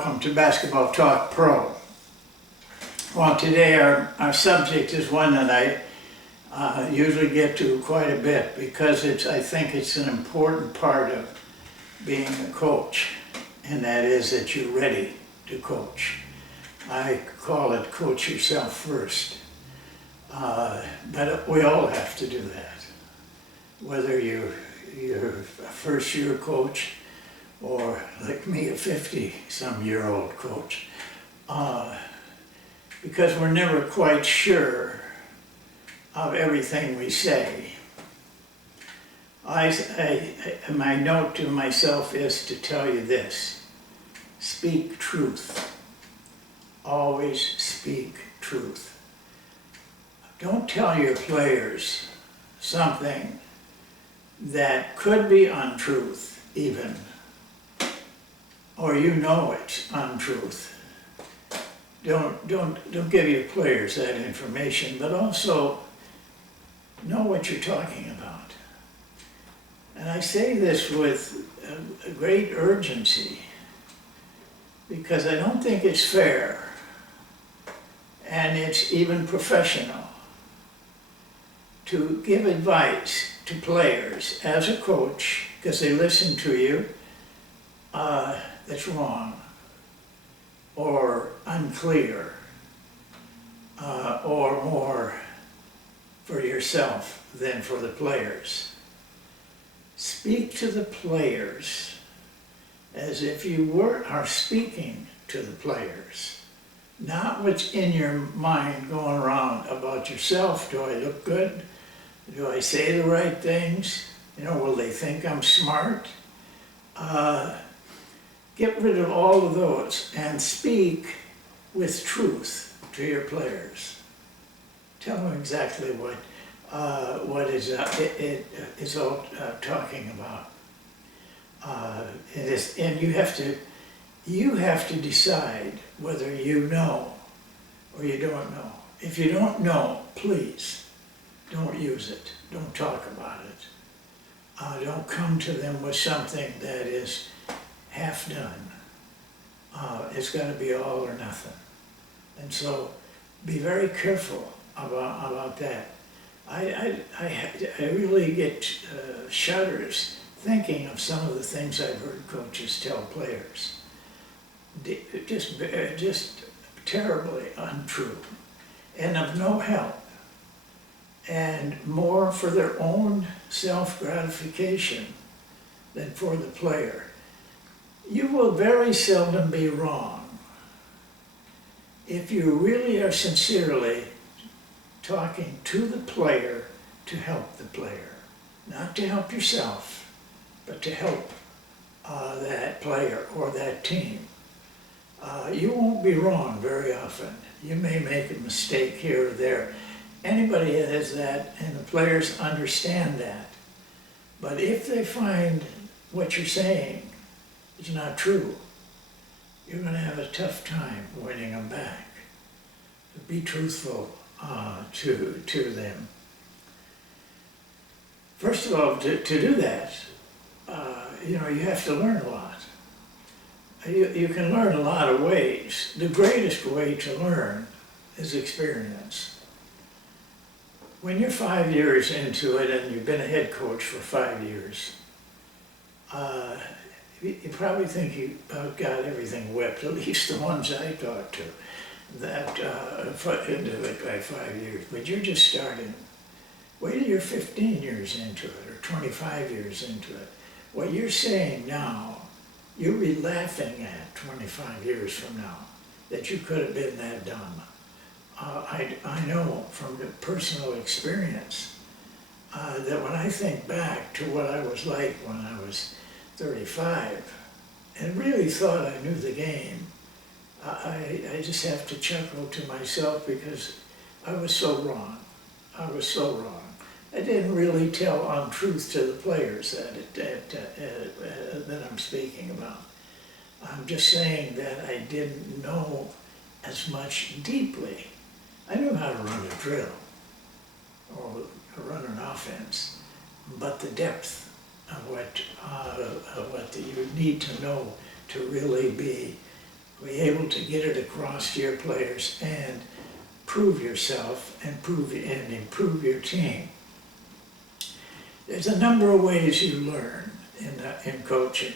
welcome to Basketball Talk Pro. Well, today our subject is one that I usually get to quite a bit because I think it's an important part of being a coach, and that is that you're ready to coach. I call it coach yourself first, but we all have to do that. Whether you're a first-year coach or like me, a 50-some-year-old coach, because we're never quite sure of everything we say. My note to myself is to tell you this: speak truth. Always speak truth. Don't tell your players something that could be untruth even, or you know it's untruth. Don't give your players that information, but also know what you're talking about. And I say this with a great urgency because I don't think it's fair, and it's even professional, to give advice to players as a coach, because they listen to you, that's wrong, or unclear, or more for yourself than for the players. Speak to the players as if you are speaking to the players, not what's in your mind going around about yourself. Do I look good? Do I say the right things? Will they think I'm smart? Get rid of all of those and speak with truth to your players. Tell them exactly what it is all talking about. And you have to decide whether you know or you don't know. If you don't know, please don't use it. Don't talk about it. Don't come to them with something that is half done. It's got to be all or nothing. And so be very careful about that. I really get shudders thinking of some of the things I've heard coaches tell players. Just terribly untrue and of no help, and more for their own self-gratification than for the player. You will very seldom be wrong if you really are sincerely talking to the player to help the player, not to help yourself, but to help that player or that team. You won't be wrong very often. You may make a mistake here or there. Anybody has that, and the players understand that. But if they find what you're saying is not true, you're going to have a tough time winning them back. So be truthful to them. First of all, to do that, you have to learn a lot. You can learn a lot of ways. The greatest way to learn is experience. When you're 5 years into it and you've been a head coach for 5 years, you probably think you about got everything whipped, at least the ones I talked to, that into it by 5 years. But you're just starting. Wait till you're 15 years into it or 25 years into it. What you're saying now, you'll be laughing at 25 years from now, that you could have been that dumb. I know from the personal experience that when I think back to what I was like when I was 35 and really thought I knew the game, I just have to chuckle to myself because I was so wrong. I was so wrong. I didn't really tell untruth to the players that I'm speaking about. I'm just saying that I didn't know as much deeply. I knew how to run a drill or run an offense, but the depth of what you need to know to really be be able to get it across to your players and prove yourself and improve your team. There's a number of ways you learn in coaching,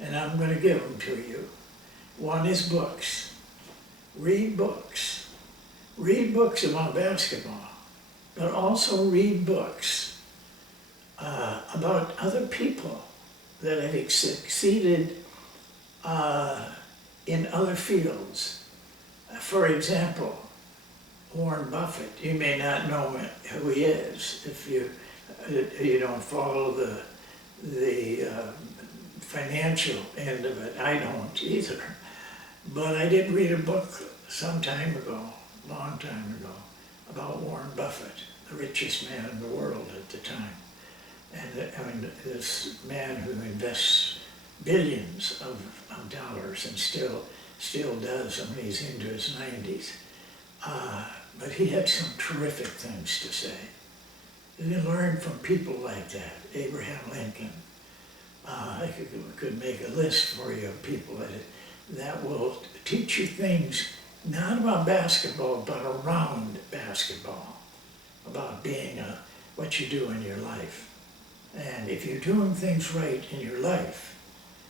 and I'm going to give them to you. One is books. Read books. Read books about basketball, but also read books about other people that have succeeded in other fields. For example, Warren Buffett. You may not know who he is if you don't follow the financial end of it. I don't either. But I did read a book some time ago, long time ago, about Warren Buffett, the richest man in the world at the time. And this man who invests billions of dollars and still does. I mean, he's into his 90s. But he had some terrific things to say. You learn from people like that. Abraham Lincoln. I could make a list for you of people that will teach you things not about basketball, but around basketball, about being what you do in your life. And if you're doing things right in your life,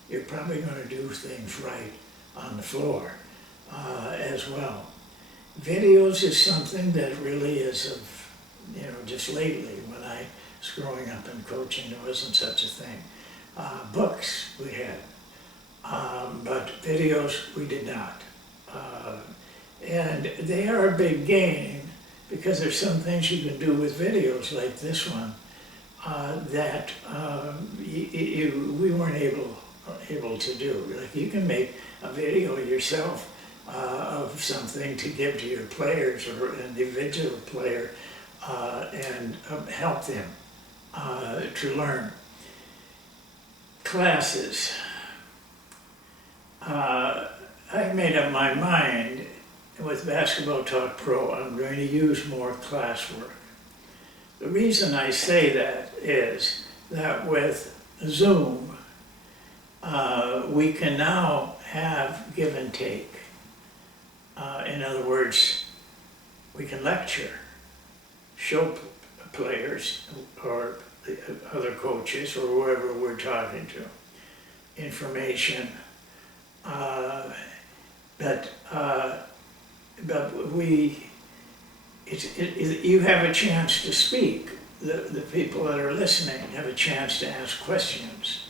you're probably going to do things right on the floor as well. Videos is something that really is just lately. When I was growing up and coaching, there wasn't such a thing. Books we had, but videos we did not. And they are a big gain because there's some things you can do with videos like this one that we weren't able to do. Like you can make a video yourself of something to give to your players or an individual player and help them to learn. Classes. I made up my mind with Basketball Talk Pro, I'm going to use more classwork. The reason I say that is that with Zoom, we can now have give and take. In other words, we can lecture, show players or the other coaches or whoever we're talking to information, but you have a chance to speak. The people that are listening have a chance to ask questions,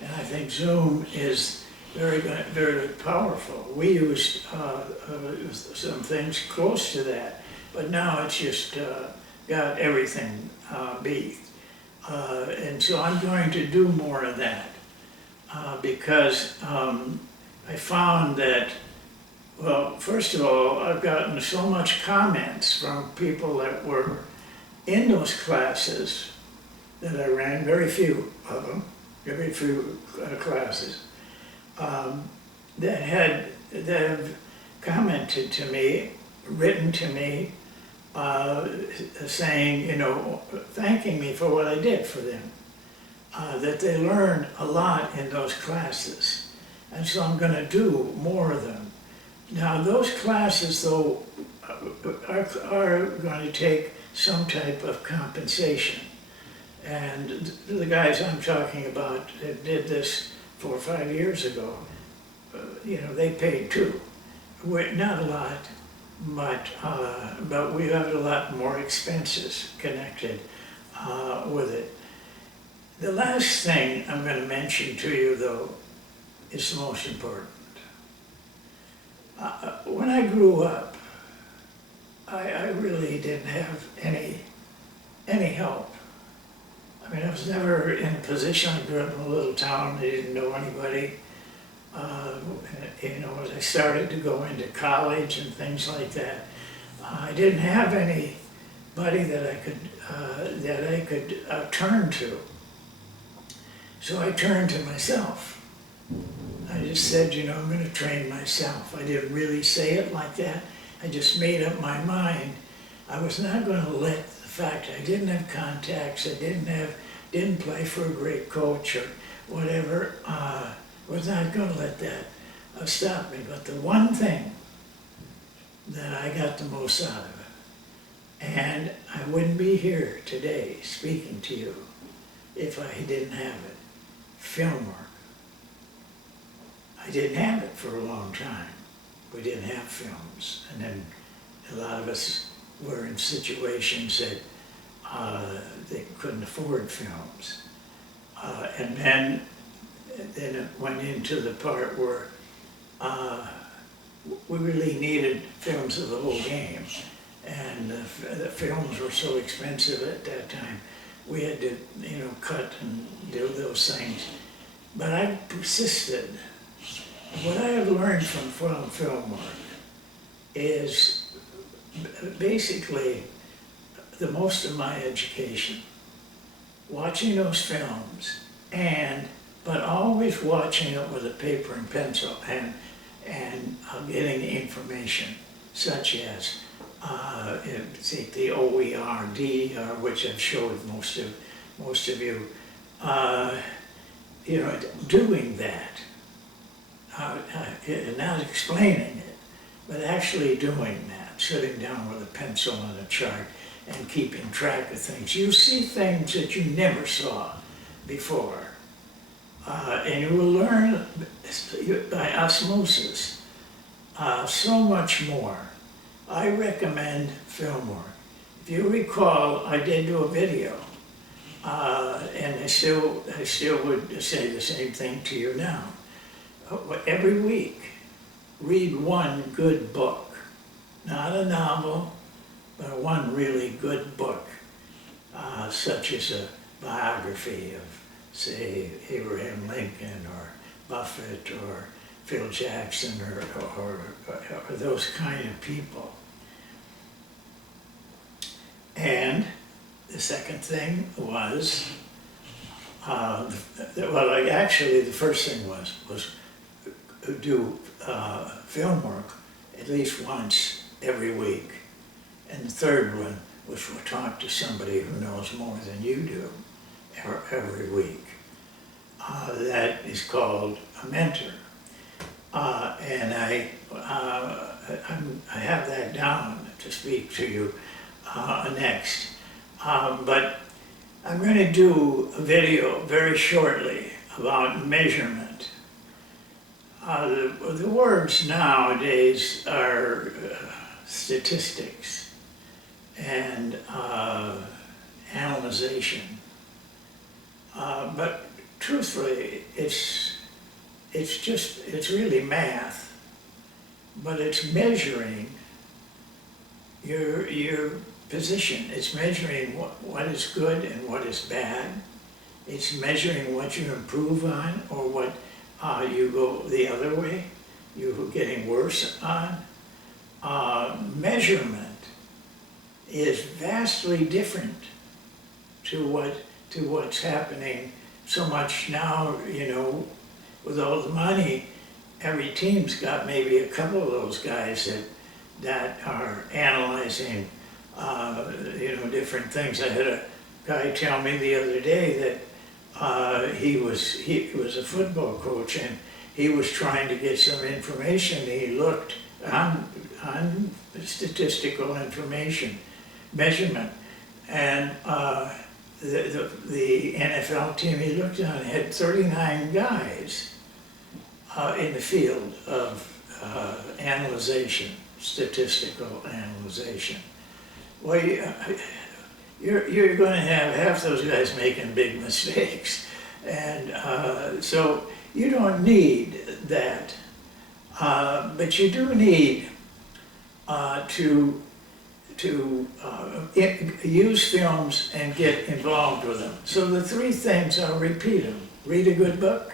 and I think Zoom is very, very powerful. We used some things close to that, but now it's just got everything beat. And so I'm going to do more of that because I found that, well, first of all, I've gotten so much comments from people that were in those classes that I ran, very few of them, very few classes, that have commented to me, written to me, saying, thanking me for what I did for them, that they learned a lot in those classes. And so I'm going to do more of them. Now, those classes, though, are going to take some type of compensation. And the guys I'm talking about that did this 4 or 5 years ago, they paid too. Not a lot, but we have a lot more expenses connected with it. The last thing I'm going to mention to you, though, is the most important. When I grew up, I really didn't have any help. I mean, I was never in a position. I grew up in a little town. I didn't know anybody. As I started to go into college and things like that, I didn't have anybody that I could turn to. So I turned to myself. I just said, I'm going to train myself. I didn't really say it like that. I just made up my mind. I was not going to let the fact I didn't have contacts, I didn't play for a great coach or whatever, was not going to let that stop me. But the one thing that I got the most out of it, and I wouldn't be here today speaking to you if I didn't have it, film work. I didn't have it for a long time. We didn't have films. And then a lot of us were in situations that they couldn't afford films. And then it went into the part where we really needed films of the whole game. And the films were so expensive at that time. We had to, cut and do those things. But I persisted. What I have learned from film work is basically the most of my education. Watching those films, but always watching it with a paper and pencil and getting information, such as take the OER, DER, which I've showed most of you, doing that, not explaining it, but actually doing that, sitting down with a pencil and a chart and keeping track of things. You see things that you never saw before, and you will learn by osmosis so much more. I recommend film work. If you recall, I did do a video, and I still would say the same thing to you now. Every week, read one good book, not a novel, but one really good book, such as a biography of, say, Abraham Lincoln or Buffett or Phil Jackson or those kind of people. And the second thing was, actually the first thing was do film work at least once every week. And the third one was to talk to somebody who knows more than you do every week. That is called a mentor. And I have that down to speak to you next. But I'm going to do a video very shortly about measurement. The words nowadays are statistics and analyzation. But truthfully, it's really math, but it's measuring your position. It's measuring what is good and what is bad. It's measuring what you improve on or what you go the other way, you're getting worse on. Measurement is vastly different to what's happening so much now, with all the money. Every team's got maybe a couple of those guys that are analyzing, different things. I had a guy tell me the other day that he was a football coach and he was trying to get some information. He looked on statistical information, measurement, and the NFL team he looked on had 39 guys in the field of analyzation, statistical analyzation. Well, you're going to have half those guys making big mistakes, and so you don't need that, but you do need to use films and get involved with them. So the three things, I'll repeat them: read a good book,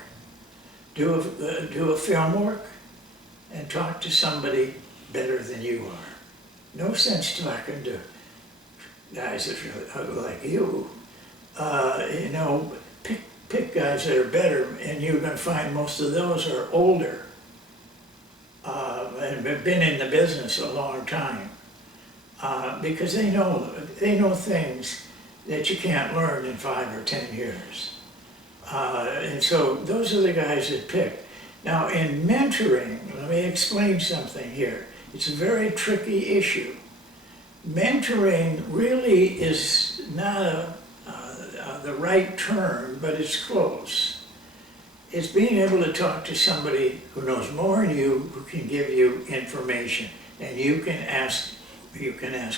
do a film work, and talk to somebody better than you are. No sense talking to guys that are like you. Pick guys that are better, and you're going to find most of those are older and have been in the business a long time, because they know things that you can't learn in 5 or 10 years. And so those are the guys that pick. Now, in mentoring, let me explain something here. It's a very tricky issue. Mentoring really is not the right term, but it's close. It's being able to talk to somebody who knows more than you, who can give you information, and you can ask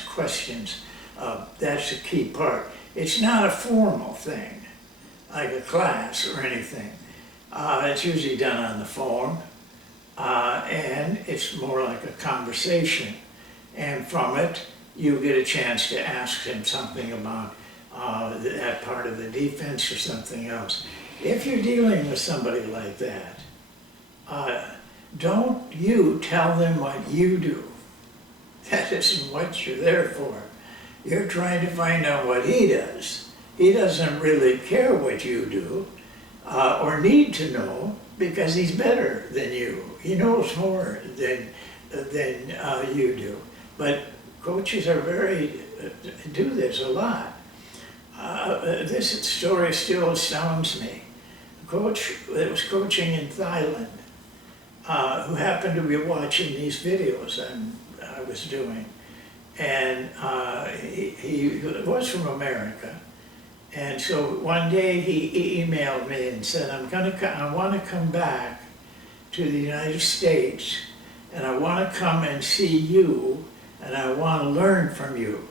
questions. That's the key part. It's not a formal thing, like a class or anything. It's usually done on the phone, and it's more like a conversation. And from it, you get a chance to ask him something about that part of the defense or something else. If you're dealing with somebody like that, don't you tell them what you do. That isn't what you're there for. You're trying to find out what he does. He doesn't really care what you do or need to know because he's better than you. He knows more than you do. But coaches are do this a lot. This story still astounds me. A coach that was coaching in Thailand, who happened to be watching these videos I was doing, and he was from America, and so one day he emailed me and said, I want to come back to the United States, and I want to come and see you, and I want to learn from you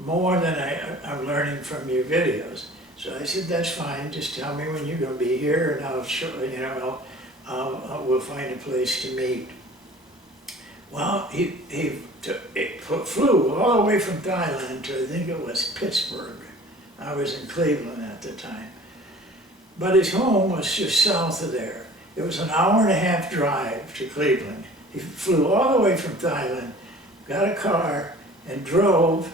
more than I'm learning from your videos. So I said, that's fine, just tell me when you're going to be here, and I'll show, we'll find a place to meet. Well, he flew all the way from Thailand to, I think it was Pittsburgh. I was in Cleveland at the time. But his home was just south of there. It was an hour-and-a-half drive to Cleveland. He flew all the way from Thailand, got a car, and drove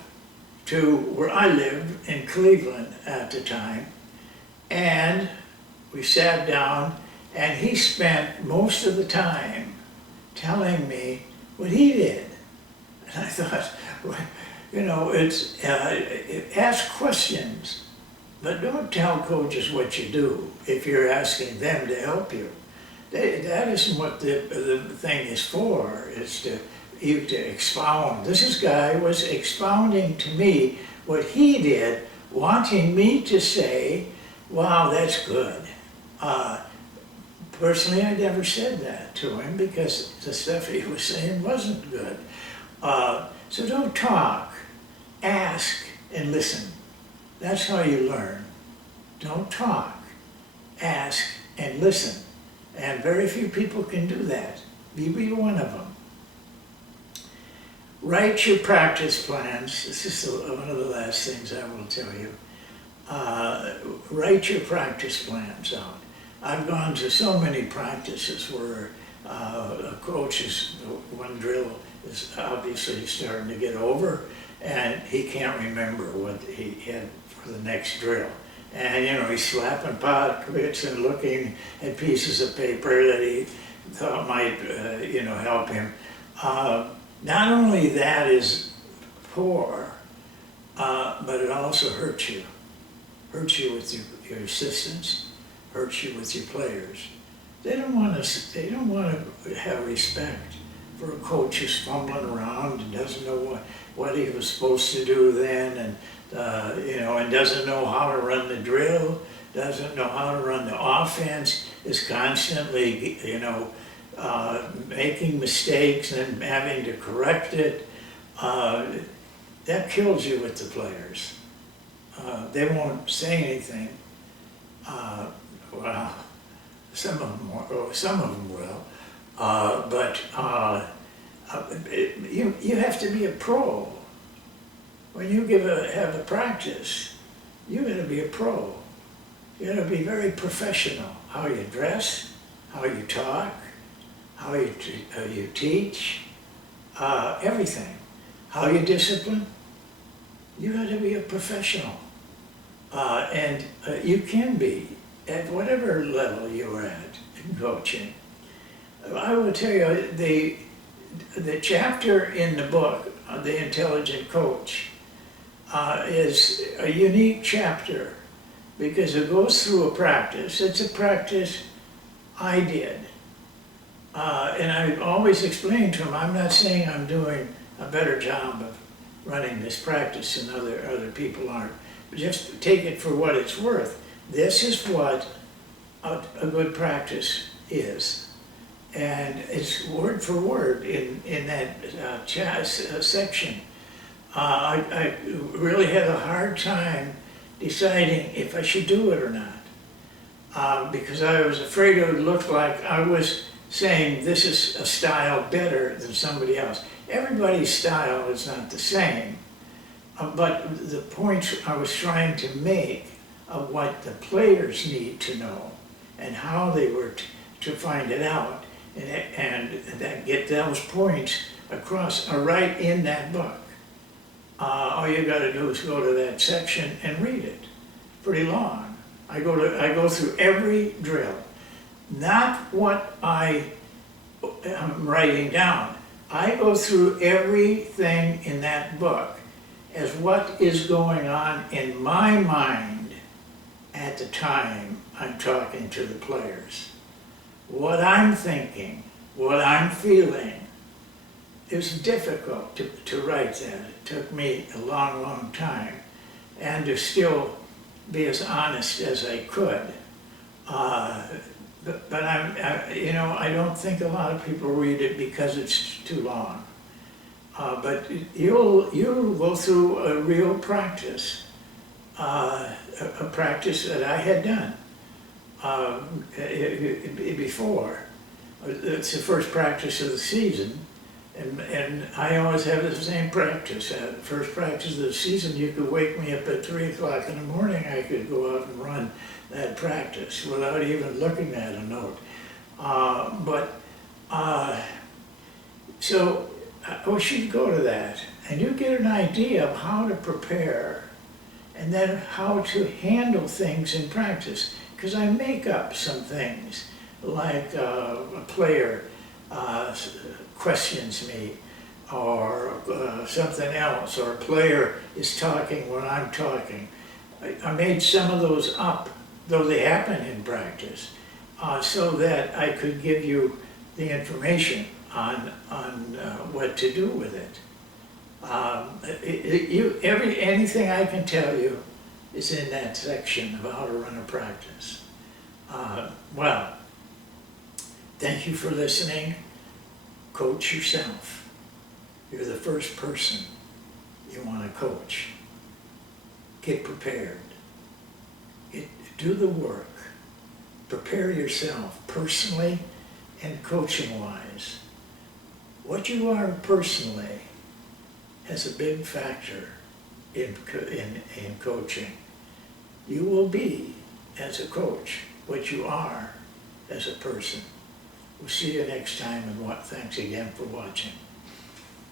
to where I lived in Cleveland at the time. And we sat down, and he spent most of the time telling me what he did. And I thought, ask questions, but don't tell coaches what you do if you're asking them to help you. That isn't what the thing is for. It's to expound. This guy was expounding to me what he did, wanting me to say, wow, that's good. Personally, I never said that to him because the stuff he was saying wasn't good. So don't talk, ask and listen. That's how you learn. Don't talk, ask and listen. And very few people can do that. Be one of them. Write your practice plans. This is one of the last things I will tell you. Write your practice plans out. I've gone to so many practices where a coach's one drill is obviously starting to get over, and he can't remember what he had for the next drill. And he's slapping pockets and looking at pieces of paper that he thought might help him. Not only that is poor, but it also hurts you. Hurts you with your assistants, hurts you with your players. They don't want to have respect for a coach who's fumbling around and doesn't know what he was supposed to do then, and and doesn't know how to run the drill, doesn't know how to run the offense, is constantly making mistakes and having to correct it. That kills you with the players. They won't say anything. Well, some of them will, but you have to be a pro. When you have a practice, you're going to be a pro. You're going to be very professional. How you dress, how you talk, how you teach, everything. How you discipline. You got to be a professional, and you can be at whatever level you're at in coaching. I will tell you the chapter in the book, The Intelligent Coach, is a unique chapter because it goes through a practice. It's a practice I did And I always explain to them, I'm not saying I'm doing a better job of running this practice than other people aren't. But just take it for what it's worth. This is what a good practice is. And it's word for word in that section. I really had a hard time deciding if I should do it or not. Because I was afraid it would look like I was saying this is a style better than somebody else. Everybody's style is not the same, but the points I was trying to make of what the players need to know and how they were to find it out and that get those points across are right in that book. All you got to do is go to that section and read it. Pretty long. I go through every drill. Not what I am writing down. I go through everything in that book as what is going on in my mind at the time I'm talking to the players. What I'm thinking, what I'm feeling. It's difficult to write that. It took me a long, long time, and to still be as honest as I could. But I don't think a lot of people read it because it's too long. But you'll go through a real practice, a practice that I had done before. It's the first practice of the season, and I always have the same practice. First practice of the season, you could wake me up at 3 o'clock in the morning, I could go out and run that practice without even looking at a note. So I wish you'd go to that, and you get an idea of how to prepare, and then how to handle things in practice. Because I make up some things, like a player questions me, or something else, or a player is talking when I'm talking. I made some of those up, though they happen in practice, so that I could give you the information on what to do with it. Anything I can tell you is in that section of how to run a practice. Well, thank you for listening. Coach yourself. You're the first person you want to coach. Get prepared. Do the work. Prepare yourself personally and coaching-wise. What you are personally has a big factor in coaching. You will be, as a coach, what you are as a person. We'll see you next time, and thanks again for watching.